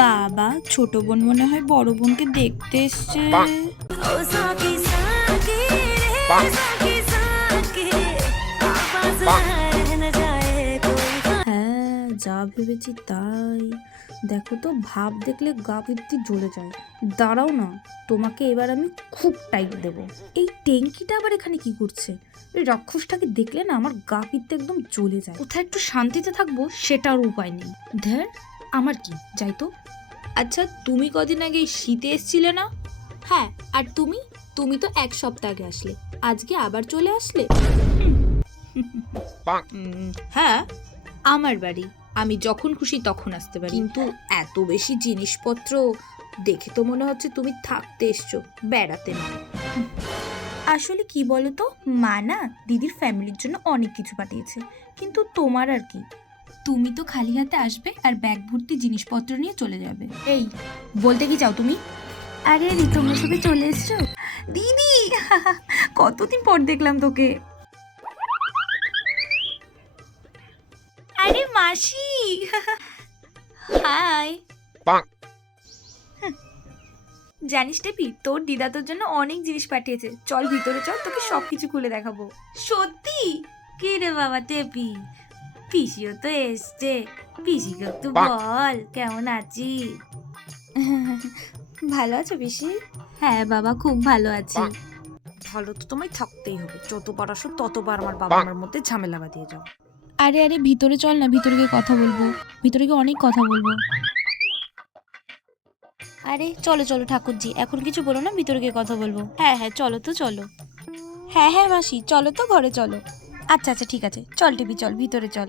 বাবা, ছোট বোন মনে হয় বড় বোনকে দেখতে এসছে। হ্যাঁ, যা ভেবেছি তাই। দেখো তো, ভাব দেখলে গা ভিত্তি জ্বলে যায়। দাঁড়াও না, তোমাকে এবার আমি খুব টাইট দেব। এই টেঙ্কিটা আবার এখানে কি করছে? এই রাক্ষসটাকে দেখলে না আমার গা পিত্তে একদম জ্বলে যায়। কোথায় একটু শান্তিতে থাকবো সেটার উপায় নেই। ধের, আমার কি, যাই তো। আচ্ছা, তুমি কদিন আগে শীতে এসছিলে না? হ্যাঁ, আর তুমি তুমি তো 1 সপ্তাহ আগে আসলে, আজকে আবার চলে আসলে। হ্যাঁ, আমার বাড়ি, আমি যখন খুশি তখন আসতে পারি। কিন্তু এত বেশি জিনিসপত্র দেখে তো মনে হচ্ছে তুমি থাকতে এসছো, বেড়াতে না। আসলে কি বলো তো, মা না দিদির ফ্যামিলির জন্য অনেক কিছু পাঠিয়েছে, কিন্তু তোমার আর কি, তুমি তো খালি হাতে আসবে আর ব্যাগ ভর্তি জিনিসপত্র নিয়ে চলে যাবে। এই বলতে কি চাও তুমি? আরে তোমরা সবাই চলে এসছো? দিদি, কতদিন পর দেখলাম তোকে। আরে মাসি, হাই। জানিস টেপি, তোর দিদা তোর জন্য অনেক জিনিস পাঠিয়েছে। চল ভিতরে চল, তোকে সবকিছু খুলে দেখাবো। সত্যি? কি রে বাবা টেপি, পিসিও তো এসছে, পিসিকে একটু বল কেমন আছিস। ভালো আছো পিসি? হ্যাঁ বাবা, খুব ভালো আছি। ভালো তো তোমায় থাকতেই হবে, যতবার আসো ততবার আমার বাবা মার মধ্যে ঝামেলা বাঁধিয়ে যাও। আরে আরে ভিতরে চল না, ভিতরে গিয়ে কথা বলবো, ভিতরে গিয়ে অনেক কথা বলবো। আরে চলো চলো ঠাকুরজি, এখন কিছু বলো না, ভিতরে গিয়ে কথা বলবো। হ্যাঁ হ্যাঁ, চলো তো চলো। হ্যাঁ হ্যাঁ মাসি, চলো তো, ঘরে চলো। আচ্ছা আচ্ছা ঠিক আছে, চল টিপি চল, ভিতরে চল।